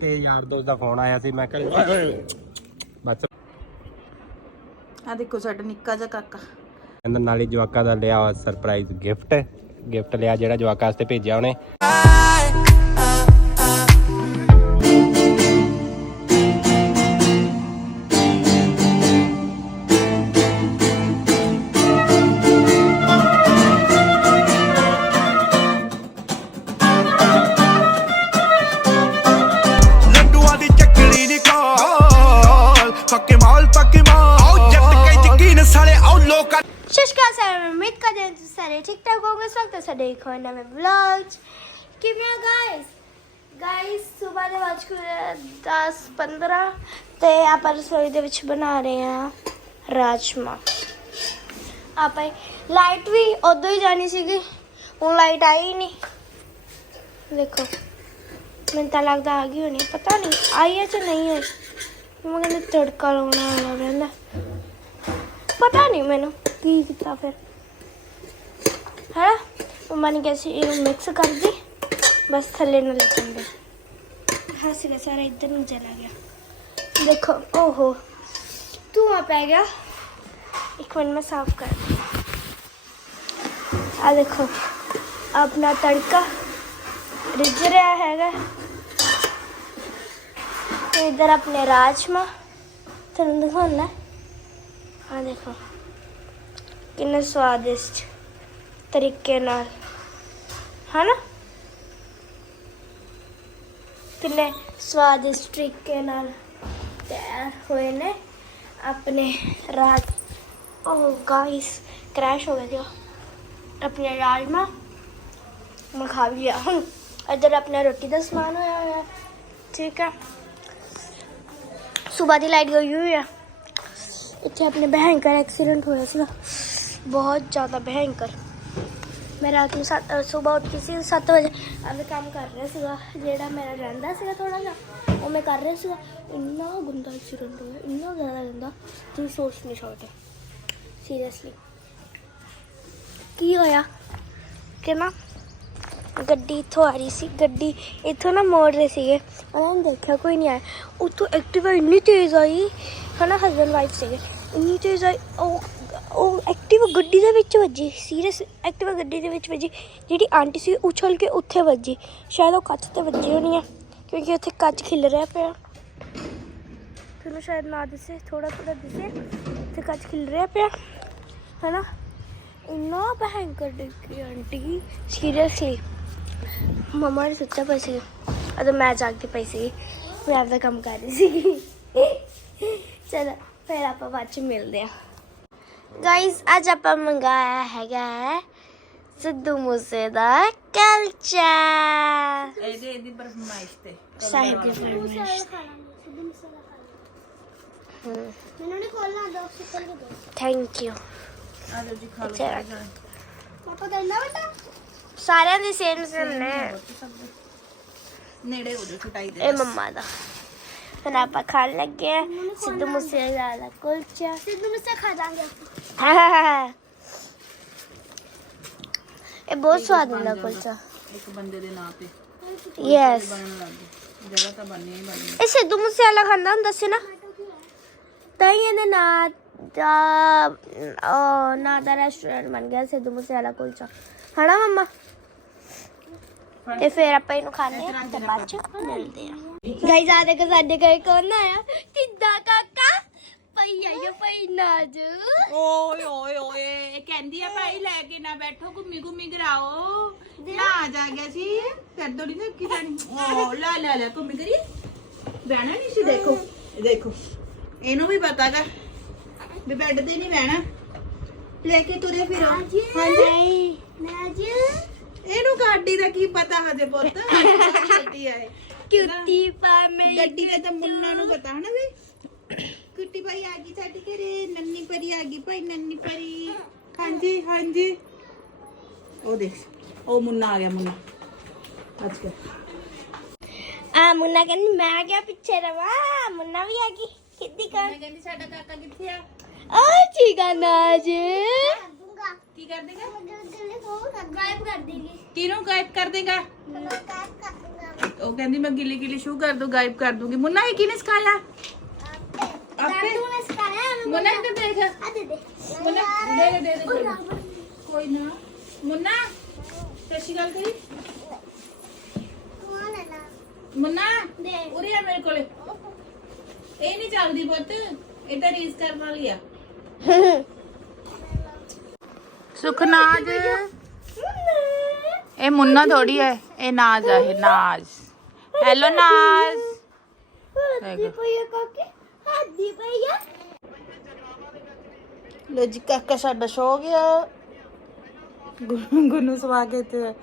ਕੇ ਯਾਰ ਦੋਸਤ ਦਾ ਫੋਨ ਆਇਆ ਸੀ ਮੈਂ ਘਰੇ ਬਸ। ਆ ਦੇਖੋ ਸਾਡਾ ਨਿੱਕਾ ਜਿਹਾ ਕਾਕਾ। ਇਹਨਾਂ ਨਾਲ ਹੀ ਜਵਾਕਾਂ ਦਾ ਲਿਆ ਸਰਪ੍ਰਾਈਜ਼ ਗਿਫਟ ਗਿਫਟ ਲਿਆ ਜਿਹੜਾ ਜਵਾਕਾਂ ਵਾਸਤੇ ਭੇਜਿਆ ਉਹਨੇ। ਲੋਕਾਂ ਸਤਿ ਸ਼੍ਰੀ ਅਕਾਲ ਉਮੀਦ ਕਰਦੇ ਹਾਂ ਤੁਸੀਂ ਸਾਰੇ ਠੀਕ ਠਾਕ ਹੋਵੋਗੇ। ਸਵਾਗਤ ਹੈ ਸਾਡੇ ਇੱਕ ਹੋਰ ਨਵੇਂ ਵਲੌਗ ਕਿਵੇਂ ਹੋ ਗਾਇਸ ਗਾਇਸ ਸਵੇਰ ਦੇ ਵੱਜ ਕੇ 10 15 ਤੇ ਆਪਾਂ ਰਸੋਈ ਦੇ ਵਿੱਚ ਬਣਾ ਰਹੇ ਹਾਂ ਰਾਜਮਾ। ਆਪਾਂ ਲਾਈਟ ਵੀ ਉਦੋਂ ਹੀ ਜਾਣੀ ਸੀਗੀ, ਹੁਣ ਲਾਈਟ ਆਈ ਹੀ ਨਹੀਂ। ਦੇਖੋ, ਮੈਨੂੰ ਤਾਂ ਲੱਗਦਾ ਆ ਗਈ ਹੋਣੀ, ਪਤਾ ਨਹੀਂ ਆਈ ਹੈ ਜਾਂ ਨਹੀਂ ਆਈ। ਮੈਂ ਕਹਿੰਦਾ ਤੜਕਾ ਲਾਉਣਾ ਵਾਲਾ ਰਹਿੰਦਾ। ਪਤਾ ਨਹੀਂ ਮੈਨੂੰ ਕੀ ਕੀਤਾ ਫਿਰ ਹੈ ਮੰਮਾ ਨੇ ਕਿਹਾ ਸੀ ਇਹਨੂੰ ਮਿਕਸ ਕਰ ਦੇ ਬਸ ਥੱਲੇ ਨਾ ਲੱਗਣ ਦੇ ਹਾਂ ਸਿਰਾ ਸਾਰਾ ਇੱਧਰ ਨੂੰ ਚਲਾ ਗਿਆ ਦੇਖੋ ਓਹੋ ਧੂਆ ਪੈ ਗਿਆ ਇੱਕ ਮਿੰਟ ਮੈਂ ਸਾਫ਼ ਕਰ ਆ ਦੇਖੋ ਆਪਣਾ ਤੜਕਾ ਰਿੱਝ ਰਿਹਾ ਹੈਗਾ ਤੇ ਇਧਰ ਆਪਣੇ ਰਾਜਮਾ ਤੁਹਾਨੂੰ ਦਿਖਾਉਣਾ ਆ ਦੇਖੋ ਕਿੰਨੇ ਸਵਾਦਿਸ਼ਟ ਤਰੀਕੇ ਨਾਲ ਹਨਾ ਕਿੰਨੇ ਸਵਾਦਿਸ਼ਟ ਤਰੀਕੇ ਨਾਲ ਤਿਆਰ ਹੋਏ ਨੇ ਆਪਣੇ ਰਾਜ ਓ ਗਾਇਸ ਕ੍ਰੈਸ਼ ਹੋ ਗਿਆ ਜੀ ਆਪਣੇ ਰਾਜਮਾ ਮੈਂ ਖਾ ਵੀ ਲਿਆ ਹੁਣ ਇੱਧਰ ਆਪਣਾ ਰੋਟੀ ਦਾ ਸਮਾਨ ਹੋਇਆ ਹੋਇਆ ਠੀਕ ਹੈ ਸਵੇਰ ਦੀ ਲਾਈਟ ਗਈ ਹੋਈ इतने अपने भयंकर एक्सीडेंट हुआ इसका बहुत ज़्यादा भयंकर। मैं रात में सात सुबह उठ के सी सत्त बजे अगर काम कर रहा सी जेड़ा मेरा रहा सी थोड़ा जहा वो मैं कर रहा सी इन्ना गुंदा एक्सीडेंट हुआ इन्ना ज़्यादा गंदा। तुम सोच नहीं सकते सीरियसली की होया? कि ना? ਗੱਡੀ ਇੱਥੋਂ ਆ ਰਹੀ ਸੀ, ਗੱਡੀ ਇੱਥੋਂ ਨਾ ਮੋੜ ਰਹੇ ਸੀਗੇ। ਉਹਨਾਂ ਨੇ ਦੇਖਿਆ ਕੋਈ ਨਹੀਂ ਆਇਆ। ਉੱਥੋਂ ਐਕਟਿਵ ਇੰਨੀ ਤੇਜ਼ ਆਈ। ਹਨਾ ਹਸਬੰਡ ਵਾਈਫ ਸੀਗੇ। ਇੰਨੀ ਤੇਜ਼ ਆਈ, ਉਹ ਉਹ ਐਕਟਿਵਾ ਗੱਡੀ ਦੇ ਵਿੱਚ ਵੱਜੀ ਸੀਰੀਅਸ ਐਕਟਿਵ ਗੱਡੀ ਦੇ ਵਿੱਚ ਵੱਜੀ। ਜਿਹੜੀ ਆਂਟੀ ਸੀ ਉਛਲ ਕੇ ਉੱਥੇ ਵੱਜੀ। ਸ਼ਾਇਦ ਉਹ ਕੱਚ ਤੇ ਵੱਜੀ ਹੋਣੀ ਆ, ਕਿਉਂਕਿ ਉੱਥੇ ਕੱਚ ਖਿਲ ਰਿਹਾ ਪਿਆ। ਤੁਹਾਨੂੰ ਸ਼ਾਇਦ ਨਾ ਦਿਸੇ ਥੋੜਾ ਥੋੜਾ ਦਿਸੇ ਤੇ ਕੱਚ ਖਿਲ ਰਿਹਾ ਪਿਆ। ਹਨਾ, ਇੰਨਾ ਭੈਂਕਰ ਡਿੱਗੀ ਆਂਟੀ ਸੀਰੀਅਸਲੀ ਮਮਾ ਨੇ ਸੱਚਾ ਪਈ ਸੀ ਅਦੋਂ ਮੈਂ ਜਾਗਦੀ ਪਈ ਸੀ ਮੈਂ ਆਪਦਾ ਕੰਮ ਕਰ ਰਹੀ ਸੀ ਚਲੋ ਫਿਰ ਆਪਾਂ ਬਾਅਦ ਚ ਮਿਲਦੇ ਆ ਗਾਇਸ ਅੱਜ ਆਪਾਂ ਮੰਗਾਇਆ ਹੈਗਾ ਹੈ ਸਿੱਧੂ ਮੂਸੇ ਦਾ ਕਲਚਾ ਇਹਦੇ ਇਹਦੀ ਪਰਫਰਮਾਈਸ਼ ਤੇ ਸਾਹਿਬ ਦੀ ਫਰਮਾਇਸ਼ ਮੈਨੂੰ ਨਹੀਂ ਖੋਲਣਾ ਦੋ ਸੈਕਿੰਡ ਦੇ ਥੈਂਕ ਯੂ ਆ ਲਓ ਜੀ ਖਾ ਲਓ। ਪਾਪਾ ਦੇਣਾ ਬੇਟਾ ਸਾਰਿਆਂ ਦੀ ਸੇਮ ਸੇਮ ਨੇ। ਨੇੜੇ ਹੋ ਜਾ ਛੁਟਾਈ ਦੇ ਇਹ ਮੰਮਾ ਦਾ। ਹੁਣ ਆਪਾਂ ਖਾਣ ਲੱਗੇ ਆ। ਸਿੱਧੂ ਮੂਸੇ ਦਾ ਕੁਲਚਾ। ਸਿੱਧੂ ਮੂਸੇ ਖਾ ਜਾਾਂਗੇ ਇਹ ਬਹੁਤ ਸਵਾਦ ਹੁੰਦਾ ਕੁਲਚਾ। ਇੱਕ ਬੰਦੇ ਦੇ ਨਾਂ ਤੇ। ਯੈਸ ਜਗ੍ਹਾ ਤਾਂ ਬਣਨੀ ਹੀ ਬਣਨੀ ਇਹ ਸਿੱਧੂ ਮੂਸੇ ਵਾਲਾ ਖਾਂਦਾ ਹੁੰਦਾ ਸੀ ਨਾ? ਤਾਂ ਹੀ ਇਹਦੇ ਨਾਂ ਦਾ ਉਹ ਨਾਂ ਦਾ ਰੈਸਟੋਰੈਂਟ ਬਣ ਗਿਆ ਸਿੱਧੂ ਮੂਸੇ ਵਾਲਾ ਕੁਲਚਾ। ਹਨਾ ਮੰਮਾ? ਤੇ ਫਿਰ ਆਪਾਂ ਇਹਨੂੰ ਖਾਣੇ ਤੇ ਬਾਅਦ ਚ ਮਿਲਦੇ ਆ। ਗਾਈਜ਼ ਆ ਦੇਖੋ ਸਾਡੇ ਘਰੇ ਕੌਣ ਆਇਆ? ਕਿੱਦਾਂ ਕਾਕਾ। ਪਈ ਆਇਓ ਪਈ ਨਾਜ। ਓਏ ਓਏ ਓਏ ਕਹਿੰਦੀ ਆ ਭਾਈ ਲੈ ਕੇ ਨਾ ਬੈਠੋ ਘੁੰਮੀ ਘੁੰਮੀ ਕਰਾਓ। ਨਾ ਜਾ ਗਿਆ ਸੀ। ਫਿਰ ਦੋੜੀ ਨਾ ਕੀ ਜਾਣੀ। ਓ ਲੈ ਲੈ ਲੈ ਘੁੰਮੀ ਕਰੀ। ਬਹਿਣਾ ਨਹੀਂ ਸੀ ਦੇਖੋ। ਦੇਖੋ ਇਹਨੂੰ ਵੀ ਪਤਾਗਾ ਵੀ ਬੈੱਡ ਤੇ ਨਹੀਂ ਬਹਿਣਾ। ਲੈ ਕੇ ਤੁਰੇ ਫਿਰੋ। ਹਾਂਜੀ। ਨਾਜ। ਇਹਨੂੰ ਗੱਡੀ ਦਾ ਕੀ ਪਤਾ ਹਜੇ ਪੁੱਤ? ਛੋਟੀ ਆ ਇਹ ਕਿਉਤੀ ਪਾ ਮੇਰੀ ਗੱਡੀ ਦਾ ਤਾਂ ਮੁੰਨਾ ਨੂੰ ਪਤਾ ਹਨਾ ਵੀ। ਕੁੱਟੀ ਭਾਈ ਆ ਗਈ ਸਾਡੀ ਘਰੇ ਨੰਨੀ ਪਰੀ ਆ ਗਈ ਭਾਈ ਨੰਨੀ ਪਰੀ। ਹਾਂਜੀ ਹਾਂਜੀ। ਉਹ ਦੇਖ ਉਹ ਮੁੰਨਾ ਆ ਗਿਆ ਮੁੰਨਾ। ਅੱਜ ਕੇ ਆ ਮੁੰਨਾ ਕਹਿੰਦੀ ਮੈਂ ਆ ਗਿਆ ਪਿੱਛੇ ਰਵਾ। ਮੁੰਨਾ ਵੀ ਆ ਗਈ ਕਿੱਦੀ ਕਰ ਮੈਂ ਕਹਿੰਦੀ ਸਾਡਾ ਕਾਕਾ ਕਿੱਥੇ ਆ? ਆ ਚੀਗਾ ਨਾਜ ਕੀ ਕਰ ਦੇਗਾ ਗਾਇਬ ਕਰ ਦੇਗੀ ਕਿਹਨੂੰ ਗਾਇਬ ਕਰ ਦੇਗਾ ਉਹ ਕਹਿੰਦੀ ਮੈਂ ਗਿੱਲੀ ਗਿੱਲੀ ਸ਼ੂ ਕਰ ਦੂੰ ਗਾਇਬ ਕਰ ਦੂੰਗੀ ਮੁੰਨਾ ਇਹ ਕਿਹਨੇ ਸਿਖਾਇਆ ਆਪੇ ਤੂੰ ਨੇ ਸਿਖਾਇਆ ਮੁੰਨਾ ਇੱਧਰ ਦੇਖ ਆ ਦੇ ਦੇ ਮੁੰਨਾ ਦੇ ਦੇ ਦੇ ਦੇ ਕੋਈ ਨਾ। ਕੋਈ ਨਾ ਮੁੰਨਾ ਸੱਚੀ ਗੱਲ ਕਰੀ ਤੂੰ ਆ ਲੈ ਲਾ ਮੁੰਨਾ ਦੇ ਉਰੇ ਆ ਮੇਰੇ ਕੋਲੇ ਇਹ ਨਹੀਂ ਚੱਲਦੀ ਪੁੱਤ ਇਹ ਤਾਂ ਰੀਸ ਕਰਨ ਵਾਲੀ ਆ ਸੁਖਨਾਜ। ਇਹ ਮੁੰਨਾ ਥੋੜੀ ਹੈ ਇਹ ਨਾਜ਼ ਆ ਇਹ ਨਾਜ਼। ਹੈਲੋ ਨਾਜ਼। ਲੋ ਜੀ ਕਾਕਾ ਸਾਡਾ ਸੋ ਗਿਆ। ਗੁ- ਗੁੰਨੂ ਸਵਾ ਕੇ ਤੇ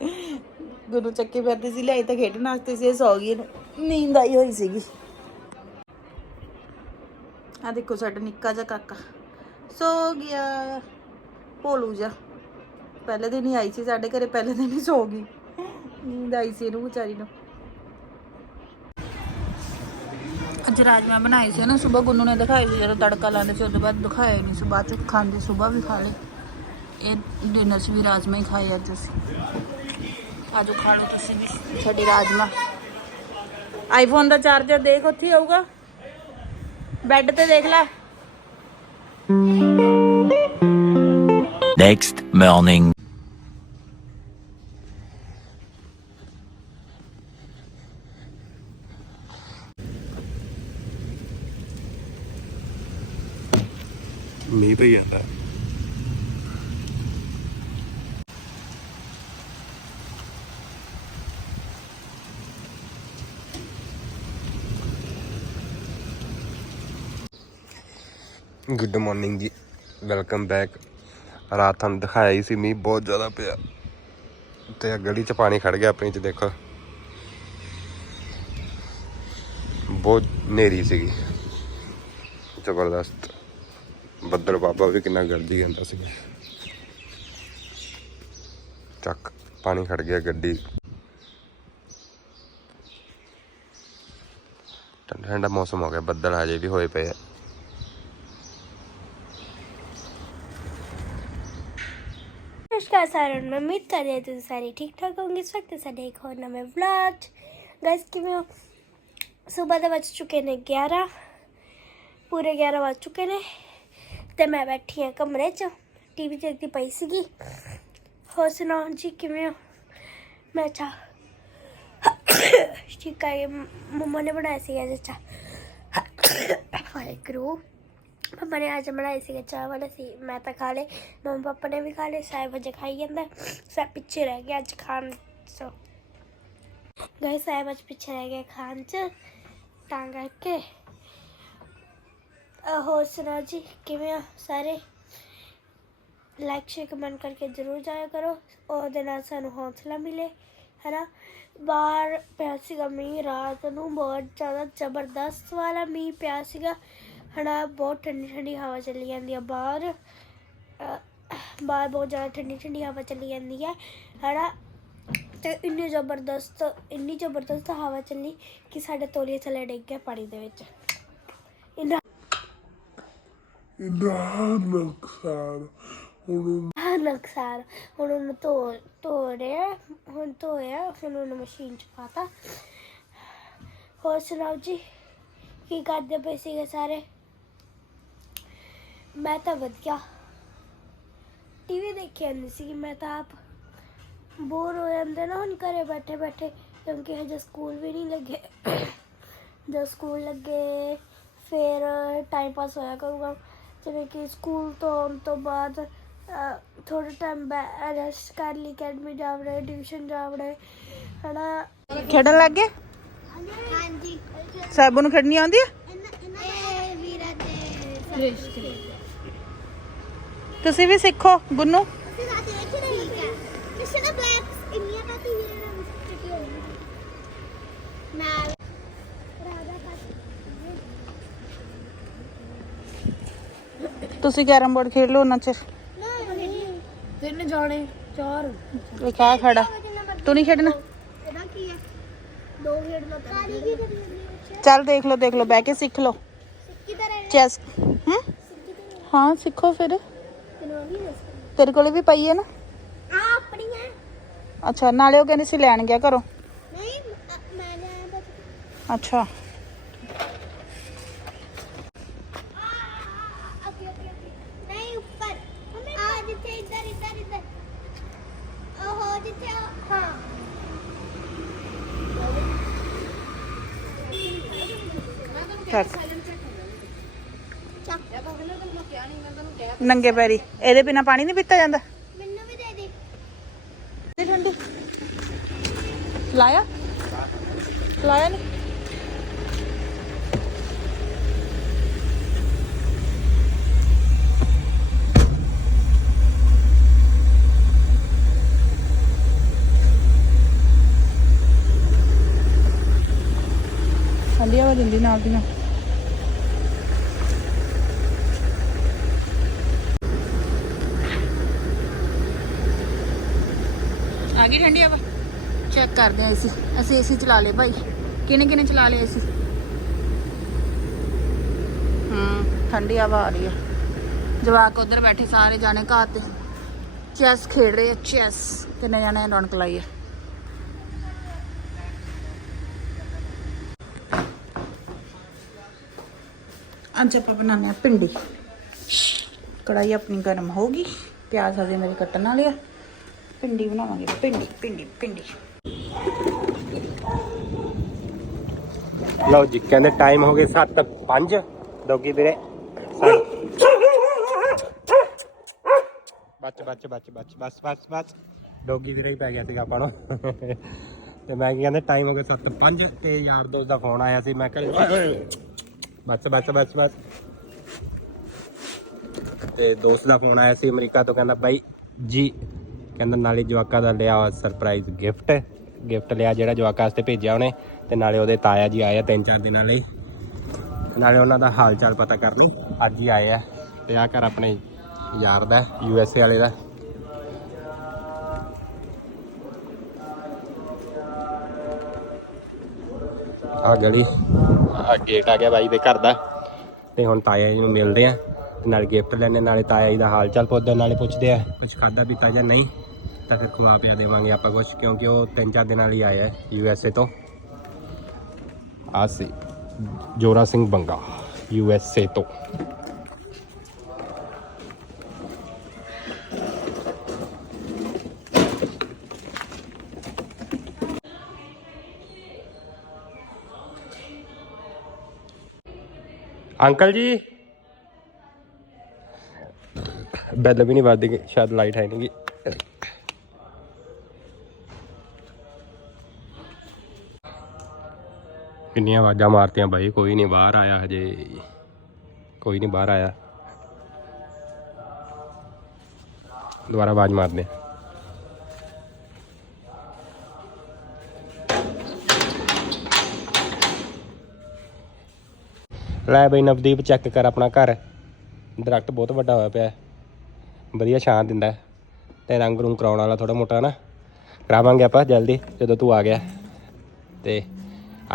ਗੁੰਨੂ ਚੱਕੀ ਫਿਰਦੀ ਸੀ ਲਈ ਤਾਂ ਖੇਡਣ ਵਾਸਤੇ ਸੀ ਇਹ ਸੌ ਗਈ ਨੀਂਦ ਆਈ ਹੋਈ ਸੀਗੀ। ਆ ਦੇਖੋ ਸਾਡਾ ਨਿੱਕਾ ਜਿਹਾ ਕਾਕਾ। ਸੋ ਗਿਆ। ਭੋਲੂ ਜਾ ਪਹਿਲੇ ਦਿਨ ਹੀ ਆਈ ਸੀ ਸਾਡੇ ਘਰੇ ਪਹਿਲੇ ਦਿਨ ਹੀ ਸੋ ਗਈ। ਨੀਂਦ ਆਈ ਸੀ ਇਹਨੂੰ ਵਿਚਾਰੀ ਨੂੰ। ਅੱਜ ਰਾਜਮਾ ਬਣਾਏ ਸੀ ਨਾ ਸਵੇਰ ਗੁੰਨੂ ਨੇ ਦਿਖਾਏ ਸੀ ਜਦੋਂ ਤੜਕਾ ਲਾਉਂਦੇ ਸੀ ਉਹਦੇ ਬਾਅਦ ਦਿਖਾਏ ਨਹੀਂ ਸੀ ਬਾਅਦ ਚ ਖਾਂਦੇ ਸਵੇਰ ਵੀ ਖਾ ਲਏ। ਇਹ ਡਿਨਰ 'ਚ ਵੀ ਰਾਜਮਾ ਹੀ ਖਾਏ ਅੱਜ ਅਸੀਂ। ਆਜੋ ਖਾ ਲਓ ਤੁਸੀਂ ਵੀ ਸਾਡੀ ਰਾਜਮਾ ਆਈਫੋਨ ਦਾ ਚਾਰਜਰ ਦੇਖ ਉੱਥੇ ਆਊਗਾ। ਬੈੱਡ ਤੇ ਦੇਖ ਲੈ। Next morning. ਮੀਂਹ ਪਈ ਜਾਂਦਾ। ਗੁੱਡ ਮਾਰਨਿੰਗ ਜੀ। ਵੈਲਕਮ ਬੈਕ ਰਾਤ ਤੁਹਾਨੂੰ ਦਿਖਾਇਆ ਹੀ ਸੀ ਮੀਂਹ, ਬਹੁਤ ਜ਼ਿਆਦਾ ਪਿਆ। ਤੇ ਆਹ ਗਲੀ ਚ ਪਾਣੀ ਖੜ ਗਿਆ ਆਪਣੀ ਚ, ਦੇਖੋ। ਬਹੁਤ ਨੇਰੀ ਸੀਗੀ। ਜ਼ਬਰਦਸਤ। ਬੱਦਲ ਬਾਬਾ ਵੀ ਕਿੰਨਾ ਗਰਜੀ ਜਾਂਦਾ ਸੀ। ਚੱਕ, ਪਾਣੀ ਖੜ ਗਿਆ ਗੱਡੀ। ਠੰਡਾ ਠੰਡਾ ਮੌਸਮ ਹੋ ਗਿਆ, ਬੱਦਲ ਹਜੇ ਵੀ ਹੋਏ ਪਏ ਆ। ਨਮਸਕਾਰ ਸਾਰਿਆਂ ਨੂੰ, ਮੈਂ ਉਮੀਦ ਕਰ ਹਾਂ ਤੁਸੀਂ ਸਾਰੇ ਠੀਕ ਠਾਕ ਹੋਵੋਗੇ। ਇਸ ਵਕਤ ਸਾਡੇ ਇੱਕ ਹੋਰ ਨਵੇਂ ਵਲੌਗ ਗਾਇਸ ਕਿਵੇਂ ਹੋ? ਸਵੇਰ ਦੇ ਵੱਜ ਚੁੱਕੇ ਨੇ 11 ਪੂਰੇ 11 ਵੱਜ ਚੁੱਕੇ ਨੇ। ਤੇ ਮੈਂ ਬੈਠੀ ਹਾਂ ਕਮਰੇ 'ਚ। ਟੀਵੀ ਦੇਖਦੀ ਪਈ ਸੀਗੀ। ਹੋਰ ਸੁਣਾਓ ਜੀ, ਕਿਵੇਂ ਹੋ? ਮੈਂ ਚਾ ਠੀਕ ਹੈ ਮੰਮਾ ਨੇ ਬਣਾਇਆ ਸੀ ਅੱਜ ਚਾ। ਹਾਏ ਕਰੋ ਪਾਪਾ ਨੇ ਅੱਜ ਬਣਾਈ ਸੀ ਚਾਹ ਵਾਲਾ ਸੀ, ਮੈਂ ਤਾਂ ਖਾ ਲਏ। ਮੰਮਾ ਪਾਪਾ ਨੇ ਵੀ ਖਾ ਲਏ ਸਾਹਿਬ ਵਜੇ ਖਾਈ ਜਾਂਦਾ। ਸਾਹਿਬ ਪਿੱਛੇ ਰਹਿ ਗਿਆ ਅੱਜ ਖਾਣ ਸੋ ਗਏ ਸਾਹਿਬ ਅੱਜ ਪਿੱਛੇ ਰਹਿ ਗਿਆ ਖਾਣ ਚ। ਤਾਂ ਕਰਕੇ ਹੋਰ ਸੁਣਾਓ ਜੀ, ਕਿਵੇਂ ਆ ਸਾਰੇ? ਲਾਈਕ ਸ਼ੇਅਰ ਕਮੈਂਟ ਕਰਕੇ ਜ਼ਰੂਰ ਜਾਇਆ ਕਰੋ, ਉਹਦੇ ਨਾਲ ਸਾਨੂੰ ਹੌਸਲਾ ਮਿਲੇ, ਹੈਨਾ? ਬਾਹਰ ਪਿਆ ਸੀਗਾ ਮੀਂਹ, ਰਾਤ ਨੂੰ ਬਹੁਤ ਜ਼ਿਆਦਾ ਜ਼ਬਰਦਸਤ ਵਾਲਾ ਮੀਂਹ ਪਿਆ ਸੀਗਾ, ਹਨਾ? ਬਹੁਤ ਠੰਡੀ ਠੰਡੀ ਹਵਾ ਚੱਲੀ ਜਾਂਦੀ ਆ ਬਾਹਰ ਬਾਹਰ ਬਹੁਤ ਜ਼ਿਆਦਾ ਠੰਡੀ ਠੰਡੀ ਹਵਾ ਚੱਲੀ ਜਾਂਦੀ ਹੈ ਹਨਾ? ਤੇ ਇੰਨੀ ਜ਼ਬਰਦਸਤ ਇੰਨੀ ਜ਼ਬਰਦਸਤ ਹਵਾ ਚੱਲੀ ਕਿ ਸਾਡੇ ਤੋਲੀਏ ਥੱਲੇ ਡਿੱਗ ਗਿਆ ਪਾਣੀ ਦੇ ਵਿੱਚ। ਹਾਂ ਨੁਕਸਾਨ। ਹੁਣ ਉਹਨੂੰ ਧੋ ਧੋ ਰਿਹਾ ਹੁਣ ਧੋਇਆ, ਹੁਣ ਉਹਨੂੰ ਮਸ਼ੀਨ ਚ ਪਾਤਾ। ਹੋਰ ਸੁਣਾਓ ਜੀ, ਕੀ ਕਰਦੇ ਪਏ ਸੀਗੇ ਸਾਰੇ? ਮੈਂ ਤਾਂ ਵਧੀਆ। ਟੀਵੀ ਦੇਖੀ ਜਾਂਦੀ ਸੀ ਮੈਂ ਤਾਂ ਆਪ। ਬੋਰ ਹੋ ਜਾਂਦੇ ਨਾ ਹੁਣ ਘਰੇ ਬੈਠੇ ਬੈਠੇ, ਕਿਉਂਕਿ ਹਜੇ ਸਕੂਲ ਵੀ ਨਹੀਂ ਲੱਗੇ। ਜਦ ਸਕੂਲ ਲੱਗੇ, ਫਿਰ ਟਾਈਮ ਪਾਸ ਹੋਇਆ ਕਰੂਗਾ। ਜਿਵੇਂ ਕਿ ਸਕੂਲ ਤੋਂ ਆਉਣ ਤੋਂ ਬਾਅਦ ਥੋੜਾ ਟਾਈਮ ਰੈਸਟ ਕਰ ਲਈ ਅਕੈਡਮੀ ਜਾਵੜੇ ਟਿਊਸ਼ਨ ਜਾਵੜੇ ਹਨਾ? ਖੇਡਣ ਲੱਗ ਗਏ? ਹਾਂਜੀ। ਸਾਬੂ ਨੂੰ ਖੇਡਣੀ ਆਉਂਦੀ ਆ? ਇਹ ਵੀਰਾ ਦੇ ਤੁਸੀਂ ਵੀ ਸਿੱਖੋ ਗੁੰਨੂ। ਅਸੀਂ ਰਾਤ ਦੇਖੀ ਹੈ ਬਲੈਕ ਇੰਨੀਆਂ ਤਾਂ ਨਾਲ ਹੋ ਮੈਂ ਤੁਸੀਂ ਕੈਰਮ ਬੋਰਡ ਖੇਡ ਲਓ ਉਹਨਾਂ ਚਿਰ। ਤਿੰਨ ਜਾਣੇ ਚਾਰ। ਇਹ ਕਿਆ ਖੜਾ। ਤੂੰ ਨਹੀਂ ਖੇਡਣਾ? ਇਹਦਾ ਕੀ ਹੈ ਦੋ ਖੇਡ ਲੋ ਕਾਲੀ ਕੀ ਕਰੀ ਜਾਂਦੀ ਚੱਲ ਦੇਖ ਲਓ ਦੇਖ ਲਓ ਬਹਿ ਕੇ ਸਿੱਖ ਲਓ। ਚੈਸ। ਹੂੰ? ਹਾਂ ਸਿੱਖੋ ਫਿਰ। ਤੇਰੇ ਕੋਲੇ ਵੀ ਪਈ ਹੈ ਨਾ? ਆ ਆਪਣੀਆਂ ਅੱਛਾ ਨਾਲੇ ਉਹ ਕਹਿੰਦੇ ਸੀ ਲੈਣ ਗਿਆ ਘਰੋਂ। ਨਹੀਂ ਮ- ਮੈਂ ਅੱਛਾ। ਨੰਗੇ ਪੈਰੀ। ਇਹਦੇ ਬਿਨਾ ਪਾਣੀ ਨਹੀਂ ਪੀਤਾ ਜਾਂਦਾ। ਮੈਨੂੰ ਵੀ ਦੇ ਦੇ। ਲਾਇਆ? ਲਾਇਆ ਨਹੀਂ ਨਾਲ ਦੀ ਨਾਲ ਆ ਗਈ ਠੰਡੀ ਹਵਾ? ਚੈੱਕ ਕਰਦੇ ਆ ਏਸੀ। ਅਸੀਂ ਏਸੀ ਚਲਾ ਲਏ ਭਾਈ। ਕਿਹਨੇ ਕਿਹਨੇ ਚਲਾ ਲਿਆ ਏਸੀ? ਹੂੰ ਠੰਡੀ ਹਵਾ ਆ ਰਹੀ ਹੈ ਜਵਾਕ ਉਧਰ ਬੈਠੇ ਸਾਰੇ ਜਾਣੇ ਘਾਹ ਤੇ। ਚੈਸ ਖੇਡ ਰਹੇ ਆ ਚੈਸ ਕਿੰਨੇ ਜਾਣੇ ਰੌਣਕ ਲਾਈ ਹੈ ਅੱਜ ਆਪਾਂ ਬਣਾਉਂਦੇ ਆ ਪਿੰਡੀ ਕੜਾਈ ਆਪਣੀ ਗਰਮ ਹੋ ਗਈ, ਪਿਆਜ਼ ਹਜੇ ਮੇਰੇ ਕੱਟਣ ਵਾਲੇ ਆ। ਪਿੰਡੀ ਬਣਾਵਾਂਗੇ ਪਿੰਡੀ ਪਿੰਡੀ ਪਿੰਡੀ ਲਓ ਜੀ, ਕਹਿੰਦੇ ਟਾਈਮ ਹੋ ਗਏ 7:05 ਦੋਗੀ ਵੀਰੇ ਬੱਚ ਬੱਚ ਬੱਚ ਬੱਚ ਬਸ ਬਸ ਬਸ ਡੋਗੀ ਵੀਰੇ ਹੀ ਪੈ ਗਿਆ ਸੀਗਾ ਆਪਾਂ ਨੂੰ। ਤੇ ਮੈਂ ਕੀ ਕਹਿੰਦੇ ਟਾਈਮ ਹੋ ਗਿਆ 7:05 ਤੇ ਯਾਰ ਦੋਸਤ ਦਾ ਫੋਨ ਆਇਆ ਸੀ, ਮੈਂ ਕਿਹਾ ਬਸ ਬਸ ਬਸ ਬਸ। ਤੇ ਦੋਸਤ ਦਾ ਫੋਨ ਆਇਆ ਸੀ ਅਮਰੀਕਾ ਤੋਂ, ਕਹਿੰਦਾ ਬਾਈ ਜੀ, ਕਹਿੰਦਾ ਨਾਲੇ ਜਵਾਕਾ ਦਾ ਲਿਆ ਸਰਪ੍ਰਾਈਜ਼ ਗਿਫਟ ਗਿਫਟ ਲਿਆ ਜਿਹੜਾ ਜਵਾਕਾ ਵਾਸਤੇ ਭੇਜਿਆ ਉਹਨੇ, ਤੇ ਨਾਲੇ ਉਹਦੇ ਤਾਇਆ ਜੀ ਆਏ ਆ ਤਿੰਨ ਚਾਰ ਦਿਨਾਂ ਲਈ। ਨਾਲੇ ਉਹਨਾਂ ਦਾ ਹਾਲ ਚਾਲ ਪਤਾ ਕਰ ਲਈ ਅੱਜ ਹੀ ਆਏ ਆ, ਤੇ ਆ ਘਰ ਆਪਣੇ ਯਾਰ ਦਾ ਯੂ ਐਸ ਏ ਵਾਲੇ ਦਾ। ਆ ਗਲੀ। ਆ ਗੇਟ ਆ ਗਿਆ ਬਾਈ ਦੇ ਘਰ ਦਾ। ਤੇ ਹੁਣ ਤਾਇਆ ਜੀ ਨੂੰ ਮਿਲਦੇ ਆ ਤੇ ਨਾਲ ਗਿਫਟ ਲੈਣੇ ਨਾਲੇ ਤਾਇਆ ਜੀ ਦਾ ਹਾਲ ਚਾਲ ਪੁੱਛਦੇ ਨਾਲੇ ਪੁੱਛਦੇ ਆ ਕੁਝ ਖਾਦਾ ਪੀਤਾ ਜਾਂ ਨਹੀਂ। ਤਾਂ ਫਿਰ ਖਵਾ ਪਿਆ ਦੇਵਾਂਗੇ ਆਪਾਂ ਕੁਝ ਕਿਉਂਕਿ ਉਹ ਤਿੰਨ ਚਾਰ ਦਿਨਾਂ ਲਈ ਆਇਆ ਯੂ ਐਸ ਏ ਤੋਂ। ਆ ਸੀ Jora Singh Banga U S A ਤੋਂ। ਅੰਕਲ ਜੀ? ਬੈਲ ਵੀ ਨਹੀਂ ਵੱਜਦੀ, ਸ਼ਾਇਦ ਲਾਈਟ ਹੈ ਨਹੀਂਗੀ ਕਿੰਨੀਆਂ ਆਵਾਜ਼ਾਂ ਮਾਰਤੀਆਂ ਬਾਈ, ਕੋਈ ਨਹੀਂ ਬਾਹਰ ਆਇਆ ਹਜੇ। ਕੋਈ ਨਹੀਂ ਬਾਹਰ ਆਇਆ। ਦੁਬਾਰਾ ਆਵਾਜ਼ ਮਾਰਦੇ ਹਾਂ। ਲੈ ਬਈ ਨਵਦੀਪ ਚੈੱਕ ਕਰ ਆਪਣਾ ਘਰ। ਦਰਖਤ ਬਹੁਤ ਵੱਡਾ ਹੋਇਆ ਪਿਆ। ਵਧੀਆ ਛਾਂ ਦਿੰਦਾ ਹੈ। ਤੇ ਰੰਗ ਰੂੰਗ ਕਰਾਉਣ ਵਾਲਾ ਥੋੜਾ ਮੋਟਾ ਨਾ। ਕਰਾਵਾਂਗੇ ਆਪਾਂ ਜਲਦੀ, ਜਦੋਂ ਤੂੰ ਆ ਗਿਆ। ਤੇ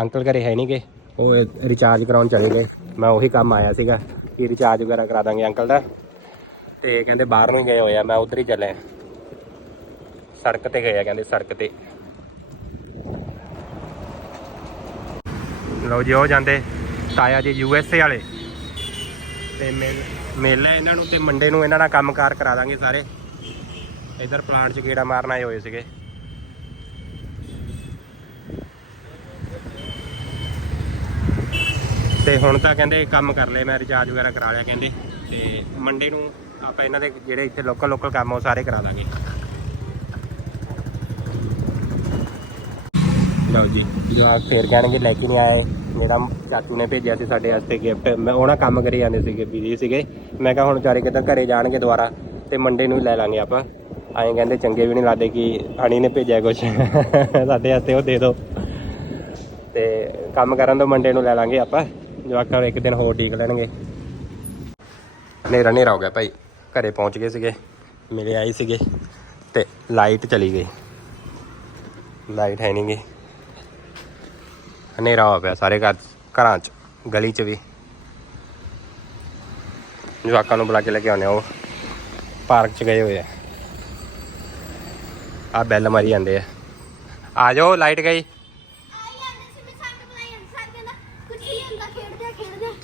ਅੰਕਲ ਘਰੇ ਹੈ ਨਹੀਂਗੇ। ਉਹ ਰਿਚਾਰਜ ਕਰਾਉਣ ਚਲੇ ਗਏ। ਮੈਂ ਉਹੀ ਕੰਮ ਆਇਆ ਸੀਗਾ ਕਿ ਰਿਚਾਰਜ ਵਗੈਰਾ ਕਰਾ ਦਾਂਗੇ ਅੰਕਲ ਦਾ। ਤੇ ਕਹਿੰਦੇ ਬਾਹਰ ਨੂੰ ਹੀ ਗਏ ਹੋਏ ਆ, ਮੈਂ ਉਧਰ ਹੀ ਚੱਲਿਆ। ਸੜਕ ਤੇ ਗਏ ਆ ਕਹਿੰਦੇ, ਸੜਕ ਤੇ। ਲਓ ਜੀ, ਉਹ ਜਾਂਦੇ। ਤਾਇਆ ਜੀ ਯੂ ਐਸ ਏ ਵਾਲੇ। ਤੇ ਮਿਲ ਮਿਲ ਇਹਨਾਂ ਨੂੰ ਤੇ ਮੰਡੇ ਨੂੰ ਇਹਨਾਂ ਨਾਲ ਕੰਮਕਾਰ ਕਰਾ ਦਾਂਗੇ ਸਾਰੇ। ਇਧਰ ਪਲਾਂਟ 'ਚ ਗੇੜਾ ਮਾਰਨ ਆਏ ਹੋਏ ਸੀਗੇ। ਤੇ ਹੁਣ ਤਾਂ ਕਹਿੰਦੇ ਕੰਮ ਕਰ ਲਏ, ਮੈਂ ਰਿਚਾਰਜ ਵਗੈਰਾ ਕਰਾ ਲਿਆ ਕਹਿੰਦੇ। ਤੇ ਮੰਡੇ ਨੂੰ ਆਪਾਂ ਇਹਨਾਂ ਦੇ ਜਿਹੜੇ ਇੱਥੇ ਲੋਕਲ ਲੋਕਲ ਕੰਮ ਉਹ ਸਾਰੇ ਕਰਾ ਦਾਂਗੇ। ਲਓ ਜੀ, ਜਵਾਕ ਫੇਰ ਕਹਿਣਗੇ, ਲੈ ਕੇ ਨਹੀਂ ਆਏ। ਮੇਰਾ ਚਾਚੂ ਨੇ ਭੇਜਿਆ ਸੀ ਸਾਡੇ ਵਾਸਤੇ ਗਿਫਟ ਮੈਂ ਉਹਨਾਂ ਕੰਮ ਕਰੀ ਜਾਂਦੇ ਸੀਗੇ ਬਿਜ਼ੀ ਸੀਗੇ। ਮੈਂ ਕਿਹਾ ਹੁਣ ਵਿਚਾਰੇ ਕਿੱਦਾਂ ਘਰੇ ਜਾਣਗੇ ਦੁਬਾਰਾ ਤੇ ਮੰਡੇ ਨੂੰ ਲੈ ਲਾਂਗੇ ਆਪਾਂ। ਆਏ ਕਹਿੰਦੇ ਚੰਗੇ ਵੀ ਨਹੀਂ ਲੱਗਦੇ ਕਿ ਹਣੀ ਨੇ ਭੇਜਿਆ ਕੁਝ ਸਾਡੇ ਵਾਸਤੇ ਉਹ ਦੇ ਦਿਓ ਤੇ ਕੰਮ ਕਰਨ ਤੋਂ ਮੰਡੇ ਨੂੰ ਲੈ ਲਾਂਗੇ ਆਪਾਂ। ਜਵਾਕਾਂ ਨੂੰ ਇੱਕ ਦਿਨ ਹੋਰ ਠੀਕ ਲੈਣਗੇ। ਹਨੇਰਾ ਹਨੇਰਾ ਹੋ ਗਿਆ ਭਾਈ। ਘਰੇ ਪਹੁੰਚ ਗਏ ਸੀਗੇ। ਮਿਲੇ ਆਏ ਸੀਗੇ। ਤੇ ਲਾਈਟ ਚਲੀ ਗਈ। ਲਾਈਟ ਹੈ ਨਹੀਂਗੀ ਹਨੇਰਾ ਹੋ ਪਿਆ ਸਾਰੇ ਘਰ ਘਰਾਂ 'ਚ ਗਲੀ 'ਚ ਵੀ। ਜਵਾਕਾਂ ਨੂੰ ਬੁਲਾ ਕੇ ਲੈ ਕੇ ਆਉਂਦੇ ਆ ਉਹ। ਪਾਰਕ 'ਚ ਗਏ ਹੋਏ ਆ। ਆ ਬੈਲ ਮਾਰੀ ਜਾਂਦੇ ਆ। ਆ ਜਾਓ ਲਾਈਟ ਗਈ।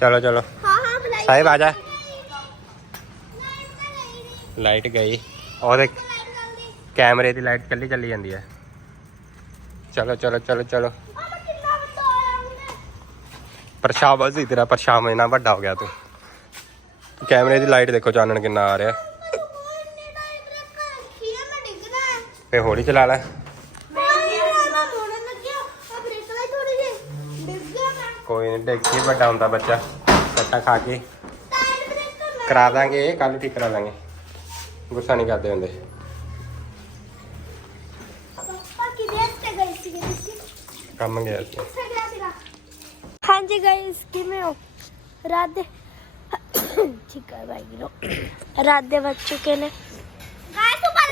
ਚਲੋ ਚਲੋ। ਸਾਹਿਬ ਆ ਜਾ। ਲਾਈਟ ਗਈ ਉਹਦੇ ਕੈਮਰੇ ਦੀ ਲਾਈਟ ਕੱਲੀ ਚੱਲੀ ਜਾਂਦੀ ਹੈ ਚਲੋ ਚਲੋ ਚਲੋ ਚਲੋ। ਪਰਛਾਵਾਂ ਸੀ ਤੇਰਾ ਪਰਛਾਵਾਂ ਇੰਨਾ ਵੱਡਾ ਹੋ ਗਿਆ ਤੂੰ। ਕੈਮਰੇ ਦੀ ਲਾਈਟ ਦੇਖੋ ਚਾਨਣ ਕਿੰਨਾ ਆ ਰਿਹਾ। ਫੇ ਹੌਲੀ ਚਲਾ ਲੈ। ਡਿੱਗ ਕੋਈ ਨਹੀਂ ਦੇਖੀ ਵੱਡਾ ਹੁੰਦਾ ਬੱਚਾ। ਸੱਟਾ ਖਾ ਕੇ ਕਰਾ ਦਾਂਗੇ ਕੱਲ ਠੀਕ ਕਰਾ ਦਾਂਗੇ। ਗੁੱਸਾ ਨਹੀਂ ਕਰਦੇ ਹੁੰਦੇ। ਤੇ ਕੰਮ ਗਿਆ ਸੀ। ਕਿੱਥੇ ਗਿਆ ਸੀਗਾ ਹਾਂਜੀ ਗਾਇਸ ਕਿਵੇਂ ਹੋ? ਰਾਤ ਦੇ ਠੀਕ ਹੈ ਭਾਈ ਗਿਰੋ ਰਾਤ ਦੇ ਵੱਜ ਚੁੱਕੇ ਨੇ। ਗਾਇਸ ਤੂੰ ਪਰ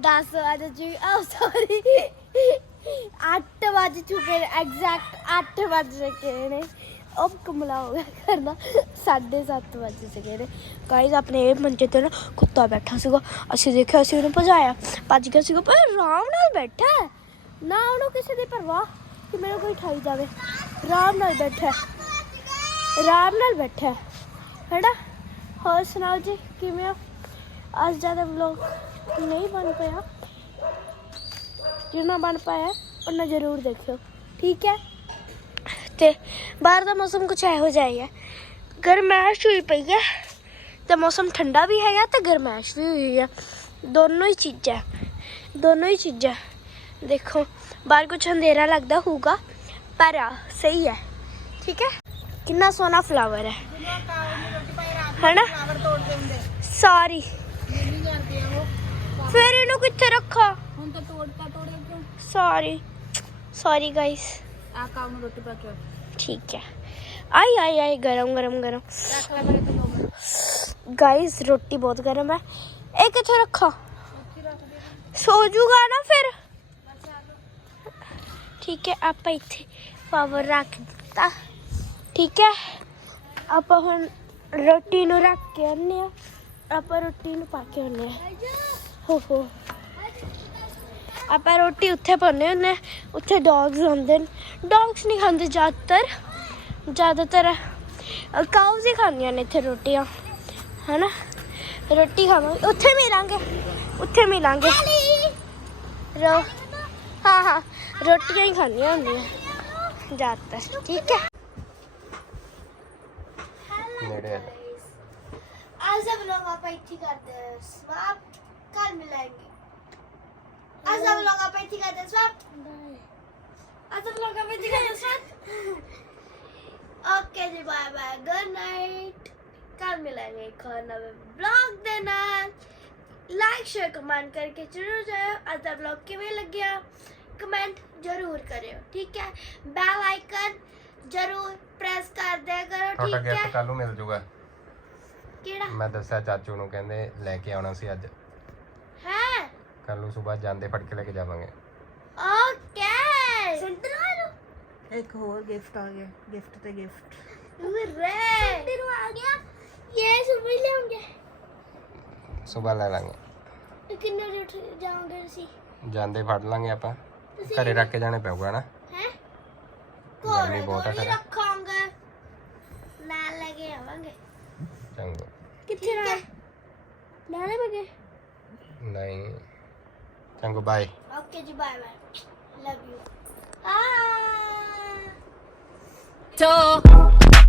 ਦਸ ਵਜੇ ਜੀ ਆ ਸੌਰੀ 8 ਵਜ ਚੁੱਕੇ ਨੇ ਐਗਜ਼ੈਕਟ 8 ਵਜ ਚੁੱਕੇ ਨੇ। ਉਹ ਕਮਲਾ ਹੋ ਗਿਆ ਕਰਨਾ 7:30 ਵਜ ਚੁੱਕੇ ਨੇ। ਗਾਇਸ ਆਪਣੇ ਇਹ ਮੰਜੇ ਤੇ ਨਾ ਕੁੱਤਾ ਬੈਠਾ ਸੀਗਾ। ਅਸੀਂ ਦੇਖਿਆ ਅਸੀਂ ਉਹਨੂੰ ਭਜਾਇਆ। ਭੱਜ ਗਿਆ ਸੀਗਾ ਪਰ ਆਰਾਮ ਨਾਲ ਬੈਠਾ। ਹੈ। ਨਾ ਉਹਨੂੰ ਕਿਸੇ ਦੀ ਪਰਵਾਹ ਕਿ ਮੈਨੂੰ ਕੋਈ ਠਾਈ ਜਾਵੇ। ਆਰਾਮ ਨਾਲ ਬੈਠਾ ਆਰਾਮ ਨਾਲ ਬੈਠਾ ਹੈ। ਹੈਨਾ? ਹੋਰ ਸੁਣਾਓ ਜੀ, ਕਿਵੇਂ ਹੋ? ਅੱਜ ਜ਼ਿਆਦਾ ਵਲੌਗ ਨਹੀਂ ਬਣ ਪਿਆ ਜਿੰਨਾ ਬਣ ਪਾਇਆ ਉਹਨਾਂ ਜ਼ਰੂਰ ਦੇਖਿਓ। ਠੀਕ ਹੈ? ਤੇ ਬਾਹਰ ਦਾ ਮੌਸਮ ਕੁਝ ਇਹੋ ਜਿਹਾ ਹੀ ਹੈ। ਗਰਮੈਸ਼ ਹੋਈ ਪਈ ਹੈ। ਤੇ ਮੌਸਮ ਠੰਡਾ ਵੀ ਹੈਗਾ ਤੇ ਗਰਮੈਸ਼ ਵੀ ਹੋਈ ਹੈ। ਦੋਨੋਂ ਹੀ ਚੀਜ਼ਾਂ, ਦੋਨੋਂ ਹੀ ਚੀਜ਼ਾਂ। ਦੇਖੋ, ਬਾਹਰ ਕੁਝ ਅੰਧੇਰਾ ਲੱਗਦਾ ਹੋਊਗਾ, ਪਰ ਆ ਸਹੀ ਹੈ। ਠੀਕ ਹੈ? ਕਿੰਨਾ ਸੋਹਣਾ ਫਲਾਵਰ ਹੈ। ਹੈਨਾ? ਸਾਰੀ ਫਿਰ ਇਹਨੂੰ ਕਿੱਥੇ ਰੱਖਾ? ਹੁਣ ਤਾਂ ਤੋੜਤਾ ਤੋੜੇ ਸੌਰੀ ਸੌਰੀ ਗਾਇਸ ਆ ਕਾਉ ਨੂੰ ਰੋਟੀ ਪਾ ਕੇ ਠੀਕ ਹੈ। ਆਈ ਆਈ ਆਈ, ਗਰਮ ਗਰਮ ਗਰਮ। ਰੱਖ ਲੈ ਮੇਰੇ ਤੋਂ ਗਾਇਸ ਰੋਟੀ ਬਹੁਤ ਗਰਮ ਹੈ। ਇਹ ਕਿੱਥੇ ਰੱਖਾ? ਸੋ ਜੂਗਾ ਨਾ ਫਿਰ? ਠੀਕ ਹੈ ਆਪਾਂ ਇੱਥੇ ਪਾਵਰ ਰੱਖ ਦਿੱਤਾ। ਠੀਕ ਹੈ ਆਪਾਂ ਹੁਣ ਰੋਟੀ ਨੂੰ ਰੱਖ ਕੇ ਆਨੇ ਆ ਆਪਾਂ ਰੋਟੀ ਨੂੰ ਪਾ ਕੇ ਆਨੇ ਆ ਹੋ ਹੋ। ਆਪਾਂ ਰੋਟੀ ਉੱਥੇ ਪਾਉਂਦੇ ਹੁੰਦੇ। ਉੱਥੇ ਡੌਗਸ ਹੁੰਦੇ ਨੇ। ਡੌਗਸ ਨਹੀਂ ਖਾਂਦੇ ਜ਼ਿਆਦਾਤਰ। ਜ਼ਿਆਦਾਤਰ ਕਾਊਜ਼ ਹੀ ਖਾਂਦੀਆਂ ਨੇ ਇੱਥੇ ਰੋਟੀਆਂ ਹਨਾ? ਰੋਟੀ ਖਾਵਾਂਗੇ। ਉੱਥੇ ਮਿਲਾਂਗੇ ਉੱਥੇ ਮਿਲਾਂਗੇ। ਰੋ। ਹਾਂ ਹਾਂ। ਰੋਟੀਆਂ ਹੀ ਖਾਣੀਆਂ ਹੁੰਦੀਆਂ ਜ਼ਿਆਦਾਤਰ ਠੀਕ ਹੈ ਨੇੜੇ ਆ। ਅੱਜ ਦਾ ਵਲੌਗ ਆਪਾਂ ਇੱਥੇ ਕਰਦੇ ਹਾਂ ਸਵਾਪ ਕੱਲ ਮਿਲਾਂਗੇ ਅੱਜ ਦਾ ਵਲੌਗ ਆਪਾਂ ਇੱਥੇ ਕਰਦੇ ਹਾਂ ਸਵਾਪ ਅੱਜ ਦਾ ਵਲੌਗ ਆਪਾਂ ਇੱਥੇ ਕਰਦੇ ਹਾਂ ਸਵਾਪ ਓਕੇ ਜੀ ਬਾਏ ਬਾਏ ਗੁੱਡ ਨਾਈਟ ਕੱਲ ਮਿਲਾਂਗੇ ਇੱਕ ਹੋਰ ਨਵੇਂ ਵਲੌਗ ਦੇ ਨਾਲ ਲਾਈਕ ਸ਼ੇਅਰ ਕਮੈਂਟ ਕਰਕੇ ਜ਼ਰੂਰ ਜਾਇਓ ਅੱਜ ਦਾ ਵਲੌਗ ਕਿਵੇਂ ਲੱਗਿਆ ਕਮੈਂਟ ਜ਼ਰੂਰ ਕਰਿਓ ਠੀਕ ਹੈ? ਬੈਲ ਆਈਕਨ ਜ਼ਰੂਰ ਪ੍ਰੈਸ ਕਰ ਦਿਆ ਕਰੋ ਤੁਹਾਡਾ ਠੀਕ ਗਿਫਟ ਹੈ? ਕੱਲ ਨੂੰ ਮਿਲ ਜਾਊਗਾ ਕਿਹੜਾ? ਮੈਂ ਦੱਸਿਆ ਚਾਚੂ ਨੂੰ ਕਹਿੰਦੇ ਲੈ ਕੇ ਆਉਣਾ ਸੀ ਅੱਜ। ਹੈ? ਕੱਲ ਨੂੰ ਸਵੇਰ ਜਾਂਦੇ ਫੜ ਕੇ ਲੈ ਕੇ ਜਾਵਾਂਗੇ। ਓਕੇ ਸੰਤਰਾ ਨੂੰ ਇੱਕ ਹੋਰ ਗਿਫਟ ਆ ਗਿਆ ਗਿਫਟ ਤੇ ਗਿਫਟ ਰੇ ਸੰਤਰਾ ਆ ਗਿਆ। ਇਹ ਸੁਬਹ ਲਿਆਉਂਗੇ ਸਵੇਰ ਲੈ ਲਾਂਗੇ। ਕਿੰਨੇ ਉੱਠ ਜਾਓਗੇ ਤੁਸੀਂ? ਜਾਂਦੇ ਫੜ ਲਾਂਗੇ ਆਪਾਂ। ਘਰੇ ਰੱਖ ਕੇ ਜਾਣੇ ਪਊਗਾ ਨਾ। ਹੈ? ਗਰਮੀ ਬਹੁਤ ਆ ਘਰੇ ਰੱਖਾਂਗੇ। ਨਾਲ ਲੈ ਕੇ ਆਵਾਂਗੇ। ਚੰਗਾ। ਕਿੱਥੇ ਰਹਿਣਾ? ਲੈਣੇ ਬਗੇ ਨਹੀਂ। ਚੰਗਾ ਬਾਏ ਓਕੇ ਜੀ ਬਾਏ ਬਾਏ ਲਵ ਯੂ ਆ ਚੋ